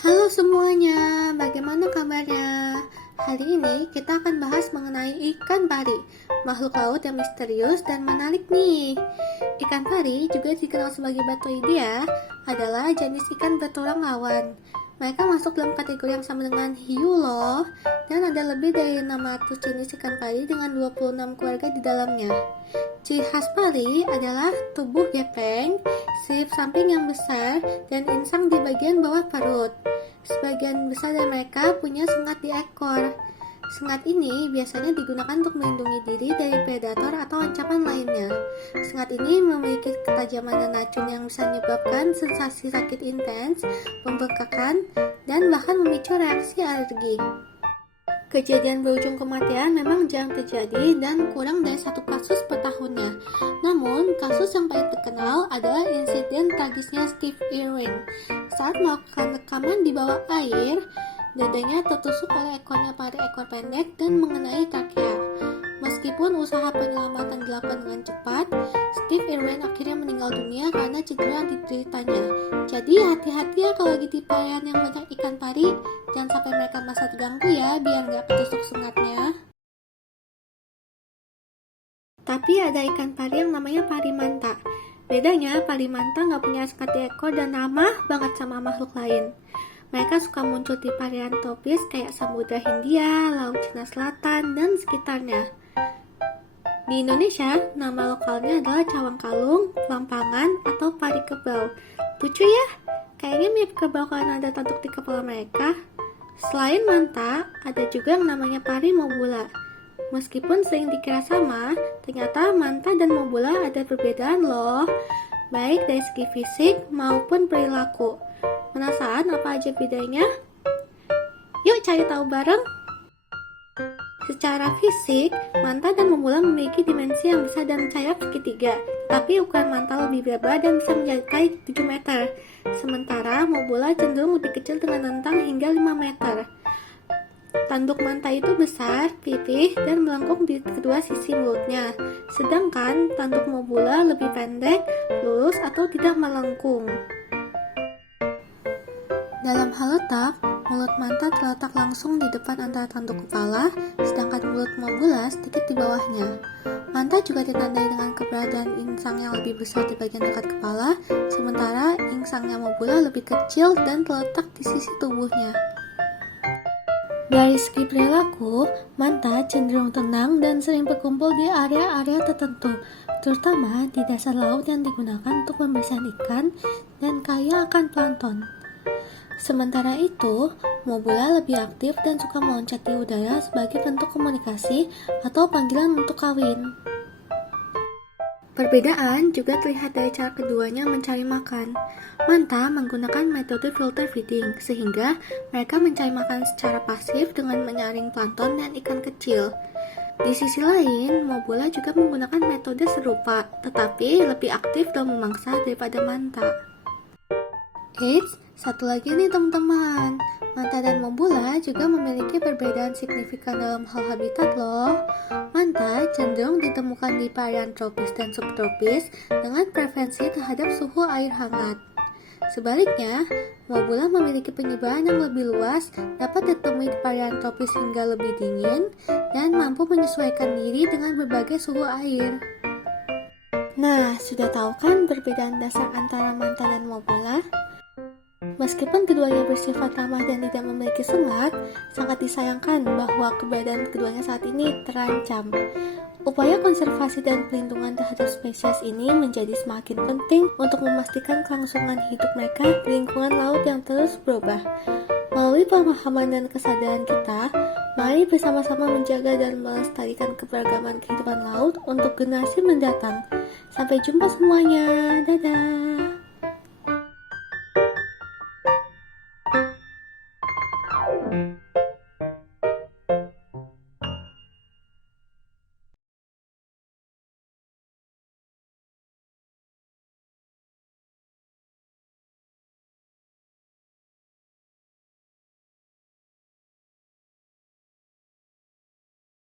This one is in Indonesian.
Halo semuanya, bagaimana kabarnya? Hari ini kita akan bahas mengenai ikan pari, makhluk laut yang misterius dan menarik nih. Ikan pari, juga dikenal sebagai batoidea, adalah jenis ikan bertulang lawan. Mereka masuk dalam kategori yang sama dengan hiu loh, dan ada lebih dari 600 jenis ikan pari dengan 26 keluarga di dalamnya. Ciri khas pari adalah tubuh gepeng, sirip samping yang besar, dan insang di bagian bawah perut. Sebagian besar dari mereka punya sengat di ekor. Sengat ini biasanya digunakan untuk melindungi diri dari predator atau ancaman lainnya. Sengat ini memiliki ketajaman dan racun yang bisa menyebabkan sensasi sakit intens, pembengkakan, dan bahkan memicu reaksi alergi. Kejadian berujung kematian memang jarang terjadi dan kurang dari 1 kasus per tahunnya. Namun, kasus yang paling terkenal adalah insiden tragisnya Steve Irwin. Saat melakukan rekaman di bawah air, dadanya tertusuk oleh ekornya pada ekor pendek dan mengenai trakea. Meskipun usaha penyelamatan dilakukan dengan cepat, Steve Irwin akhirnya meninggal dunia karena cedera di dideritanya. Jadi hati-hati ya kalau lagi di perairan yang banyak ikan pari, jangan sampai mereka merasa terganggu ya biar nggak ketusuk sengatnya. Tapi ada ikan pari yang namanya pari manta. Bedanya, pari manta nggak punya sekat di ekor dan ramah banget sama makhluk lain. Mereka suka muncul di perairan tropis kayak Samudra Hindia, Laut Cina Selatan, dan sekitarnya. Di Indonesia, nama lokalnya adalah cawang kalung, pelampangan, atau pari kerbau. Lucu ya? Kayaknya mirip kerbau karena ada tanduk di kepala mereka. Selain manta, ada juga yang namanya pari mobula. Meskipun sering dikira sama, ternyata manta dan mobula ada perbedaan loh, baik dari segi fisik maupun perilaku. Penasaran apa aja bedanya? Yuk cari tahu bareng! Secara fisik, manta dan mobula memiliki dimensi yang besar dan sayap segitiga, tapi ukuran manta lebih lebar dan bisa mencapai 7 meter. Sementara mobula cenderung lebih kecil dengan rentang hingga 5 meter. Tanduk manta itu besar, pipih, dan melengkung di kedua sisi mulutnya. Sedangkan tanduk mobula lebih pendek, lurus atau tidak melengkung. Dalam hal letak, mulut manta terletak langsung di depan antara tanduk kepala, sedangkan mulut mobula sedikit di bawahnya. Manta juga ditandai dengan keberadaan insang yang lebih besar di bagian dekat kepala, sementara insangnya mobula lebih kecil dan terletak di sisi tubuhnya. Dari segi perilaku, manta cenderung tenang dan sering berkumpul di area-area tertentu, terutama di dasar laut yang digunakan untuk pembersihan ikan dan kaya akan plankton. Sementara itu, mobula lebih aktif dan suka meloncat di udara sebagai bentuk komunikasi atau panggilan untuk kawin. Perbedaan juga terlihat dari cara keduanya mencari makan. Manta menggunakan metode filter feeding, sehingga mereka mencari makan secara pasif dengan menyaring plankton dan ikan kecil. Di sisi lain, mobula juga menggunakan metode serupa, tetapi lebih aktif dalam memangsa daripada manta. Eits, satu lagi nih teman-teman, manta dan mobula juga memiliki perbedaan signifikan dalam hal habitat loh. Manta cenderung ditemukan di perairan tropis dan subtropis dengan preferensi terhadap suhu air hangat. Sebaliknya, mobula memiliki penyebaran yang lebih luas, dapat ditemui di perairan tropis hingga lebih dingin, dan mampu menyesuaikan diri dengan berbagai suhu air. Nah, sudah tahu kan perbedaan dasar antara manta dan mobula? Meskipun keduanya bersifat ramah dan tidak memiliki sengat, sangat disayangkan bahwa keberadaan keduanya saat ini terancam. Upaya konservasi dan pelindungan terhadap spesies ini menjadi semakin penting untuk memastikan kelangsungan hidup mereka di lingkungan laut yang terus berubah. Melalui pemahaman dan kesadaran kita, mari bersama-sama menjaga dan melestarikan keberagaman kehidupan laut untuk generasi mendatang. Sampai jumpa semuanya, dadah!